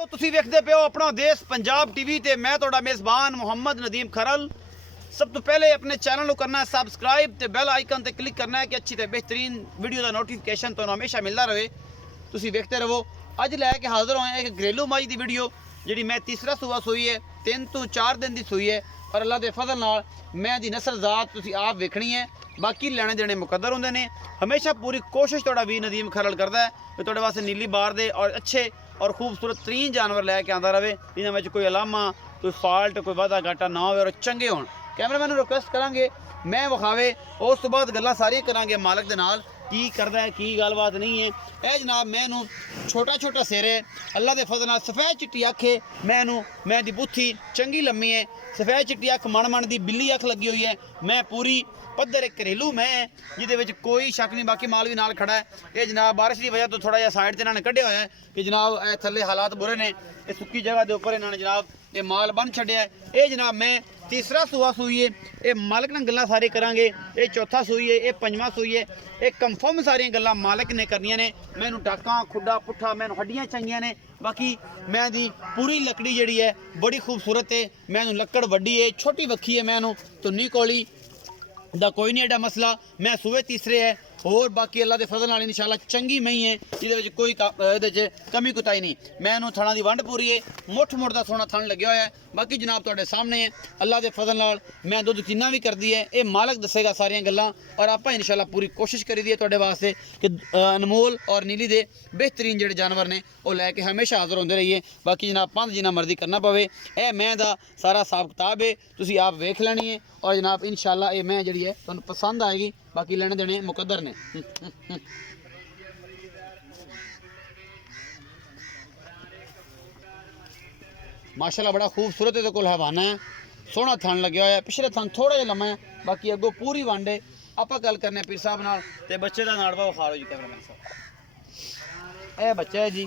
तो तुसी वेखदे पे हो अपना देश पंजाब टीवी ते मैं तोड़ा मेज़बान मुहम्मद नदीम खरल। सब तो पहले अपने चैनल को करना है सबसक्राइब ते बेल आइकन ते क्लिक करना है कि अच्छी ते बेहतरीन वीडियो का नोटिफिकेशन तो हमेशा मिलता रहे। तुसी वेखते रहो। अज लैके हाजिर होए एक घरेलू मज की वीडियो जी मैं तीसरा सूआ सूई है 3 तो 4 दिन की सूई है और अल्लाह के फजल नाल मैं दी नस्ल जात तुसी आप वेखनी है। बाकी लेने देने मुकद्दर होंगे ने। हमेशा पूरी कोशिश थोड़ा भी नदीम खरल करता है कि थोड़े वास्ते नीली बार दे और अच्छे और खूबसूरत तरीन जानवर लैके आता रहे जिन्होंने कोई अलामा कोई फॉल्ट कोई वादा घाटा ना हो और चंगे हो। कैमरामैन रिक्वेस्ट करांगे मैं विखावे उस तो बाद गल्लां सारियां करांगे मालक दे नाल की करदा है की गलबात नहीं है। ए जनाब मैनू छोटा छोटा सिर है अल्लाह के फजल नाल सफ़ेद चिट्टी अख है मैं दी बुत्थी चंगी लम्मी है सफ़ेद चिट्टी अख मन दी बिल्ली अख लगी हुई है। मैं पूरी पद्धर एक घरेलू मैं जिहदे कोई शक नहीं। बाकी माल भी नाल खड़ा है। ये जनाब बारिश की वजह तो थोड़ा जिहा साइड से इन्होंने कढ़िया होया है कि जनाब थल्ले हालात बुरे ने। ये सुक्की जगह के उपर इन्होंने जनाब ये माल बन छड्या है। ये जनाब मैं तीसरा सूआ सूई है। ये मालक ने गल्लां सारी करांगे। ये चौथा सूई है ये पंजवां सूई है। ये कंफर्म सारियां गल्लां मालक ने करनियां ने। मैनू टाका खुडा पुट्ठा मैनू हड्डियां चंगियां ने। बाकी मैं दी पूरी लकड़ी जिहड़ी है बड़ी खूबसूरत है। मैनू लक्कड़ वड्डी है छोटी वक्खी है। मैनू धुन्नी कोली दा कोई नहीं एडा मसला। मैं सूए तीसरे है और बाकी अल्लाह के फजल नाल इंशाअल्लाह चंगी मई है जिहदे कोई कमी कुताई नहीं। मैनू थणा दी वंड पूरी है मुठ मुठ दा सोना थण लग्या होया है। बाकी जनाब तुहाडे सामने है अल्लाह के फजल नाल मैं दुध किन्ना भी करदी है ये मालक दसेगा सारियां गल्लां और आपां इंशाअल्लाह पूरी कोशिश करी दी है तुहाडे वास्ते कि अनमोल और नीली दे बेहतरीन जिहड़े जानवर ने वो लैके हमेशा हाज़र होंदे रहिए। बाकी जनाब पंज जिन्ना मर्जी करना पवे ए मैं दा सारा हिसाब किताब है तुसी आप वेख लैनी है और जनाब इंशाअल्लाह ये मैं जिहड़ी है तुहानू पसंद आएगी। बाकी लेने देने मुकद्दर ने। माशाल्लाह बड़ा खूबसूरत है कोल हवाना है सोहना थन लग्या होया है। पिछले थन थोड़ा जिहा लम्मा है बाकी अगों पूरी वंड है। आपां गल करने पीर साहब नाल ते बच्चे दा नाड़वा विखा लो जी कैमरामैन साहब। ए बच्चा है जी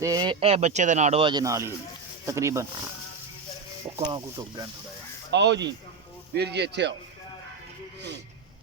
ते ए बच्चे दा नाड़वा जे नाल ही है जी तकरीबन। आओ जी वीर जी अच्छे आओ।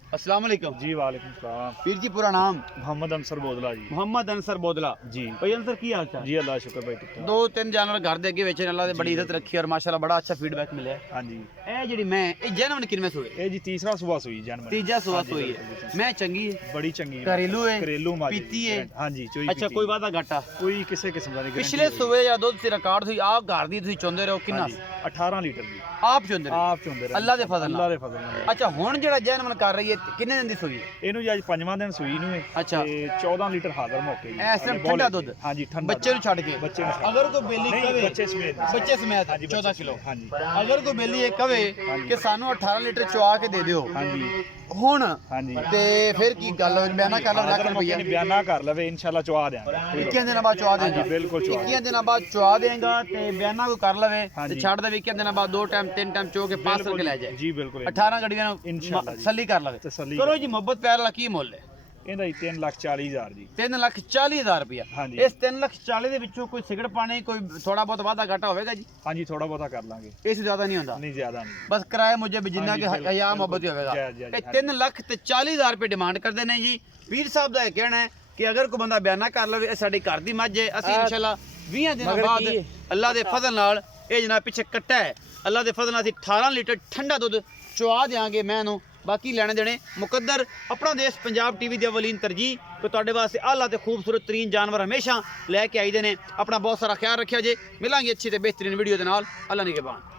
अस्सलाम वालेकुम जी वालेकुम सलाम। वीर जी पूरा नाम मोहम्मद अंसर बोदला जी। मोहम्मद अंसर बोदला जी भाई अंसर की हाल चाल जी अल्लाह शुक्र भाई ठीक दो तीन जानवर घर दे अगे बेचे अल्लाह ने बड़ी इज्जत रखी और माशाल्लाह बड़ा अच्छा फीडबैक मिले। हाँ जी ए जेडी मैं ए जन्म किनमें सोए ये जी तीसरा सुबह सुई जानवर तीजा सुबह सोई है। मैं चंगी है बड़ी चंगी घरेलू है घरेलू माजी पीती है। हाँ जी चोई अच्छा कोई वादा घाटा कोई किसी किस्म का नहीं। पिछले सुबह या दुध से रिकॉर्ड थी आप घर दी तुसी चोंदे रहो किन्ना 18 लीटर दी आप चोंदे रहो आप चोंदे अल्लाह दे फजल अल्लाह दे फजल नाल। अच्छा हुन जेड़ा जन्म कर रही है किन्ने दिन दी सोई है ਇਹਨੂੰ ਜੀ ਅੱਜ ਪੰਜਵਾਂ ਦਿਨ ਸੂਈ ਨੂੰ ਹੈ अच्छा ਤੇ 14 ਲੀਟਰ ਹਾਜ਼ਰ ਮੌਕੇ ਜੀ ऐसे ठंडा दूध हाँ जी ठंडा बच्चे ਨੂੰ ਛੱਡ ਕੇ बच्चे ਨੂੰ अगर कोई बेली नहीं, कवे बच्चे समेत बच्चे समेत हाँ जी 14 किलो हाँ जी अगर कोई बेली ये कवे कि सानू 18 लीटर चुआ के दे दियो हाँ जी ਹੁਣ हाँ जी ਤੇ ਫਿਰ ਕੀ ਗੱਲ ਬਿਆਨਾ ਕਰ ਲਓ ਲੱਖ ਰੁਪਈਆ ਬਿਆਨਾ ਕਰ ਲਵੇ ਇਨਸ਼ਾਅੱਲਾ ਚਵਾ ਦਿਆਂਗੇ 21 ਦਿਨਾਂ ਬਾਅਦ ਚੁਆ ਦੇਗਾ। ਹਾਂਜੀ, ਬਿਲਕੁਲ ਚੁਆ 21 ਦਿਨਾਂ ਬਾਅਦ ਚੁਆ ਦੇਗਾ ਤੇ ਬਿਆਨਾ ਕੋਈ ਕਰ ਲਵੇ ਤੇ ਹਾਂਜੀ। ਛੱਡ ਦੇ 21 ਦਿਨਾਂ ਬਾਅਦ 2 ਟਾਈਮ 3 ਟਾਈਮ ਚੋ ਕੇ ਪਾਸ ਕਰਕੇ ਲੈ ਜਾਏ। ਜੀ ਬਿਲਕੁਲ 18 ਗੱਡੀਆਂ ਨੂੰ इंशाअल्लाह जी। ਤਸੱਲੀ ਕਰ ਲਵੇ। तसल्ली ਕਰੋ ਜੀ ਮੁਹੱਬਤ ਪਿਆਰ ਵਾਲਾ ਕੀ ਮੁੱਲ ਹੈ ਇਹਦਾ ਹੀ 3,40,000 ਜੀ 3,40,000 ਰੁਪਇਆ। ਹਾਂਜੀ। ਇਸ 3,40,000 ਦੇ ਵਿੱਚੋਂ ਕੋਈ ਸਿਗਰਟ ਪਾਣੇ ਕੋਈ ਥੋੜਾ ਬਹੁਤ ਵਾਧਾ ਘਾਟਾ ਹੋਵੇਗਾ ਜੀ ਹਾਂਜੀ ਥੋੜਾ ਬਹੁਤਾ ਕਰ ਲਾਂਗੇ ਇਸ ਤੋਂ ਜ਼ਿਆਦਾ ਨਹੀਂ ਹੁੰਦਾ ਨਹੀਂ ਜ਼ਿਆਦਾ ਨਹੀਂ बस किराए मुझे भी जिन्ना हाँ जी, के बिल्कुल, हया बिल्कुल। मोहब्बत ही होगा। जय, जय, जय। 3,40,000 रुपये डिमांड करते हैं जी। पीर साहब का यह कहना है कि अगर कोई बंदा बयाना कर लवे साडी घर दी मझ है असि इंशाल्लाह 20 दिनों मगर बाद की है? अल्लाह के फजल नाल ये जनाब पीछे कट्टा है अल्लाह के फजल नाल असि 18 लीटर ठंडा दुध चुआ देंगे मैं नू। बाकी लेने देने मुकद्दर अपना देश पंजाब टीवी की अवलीन तरजीह तो तुहाडे वास्ते आला ते खूबसूरत तरीन जानवर हमेशा लैके आई दे ने। अपना बहुत सारा ख्याल रखिया जे मिलांगे अच्छी ते बेहतरीन वीडियो दे नाल। अल्लाह निगहबान।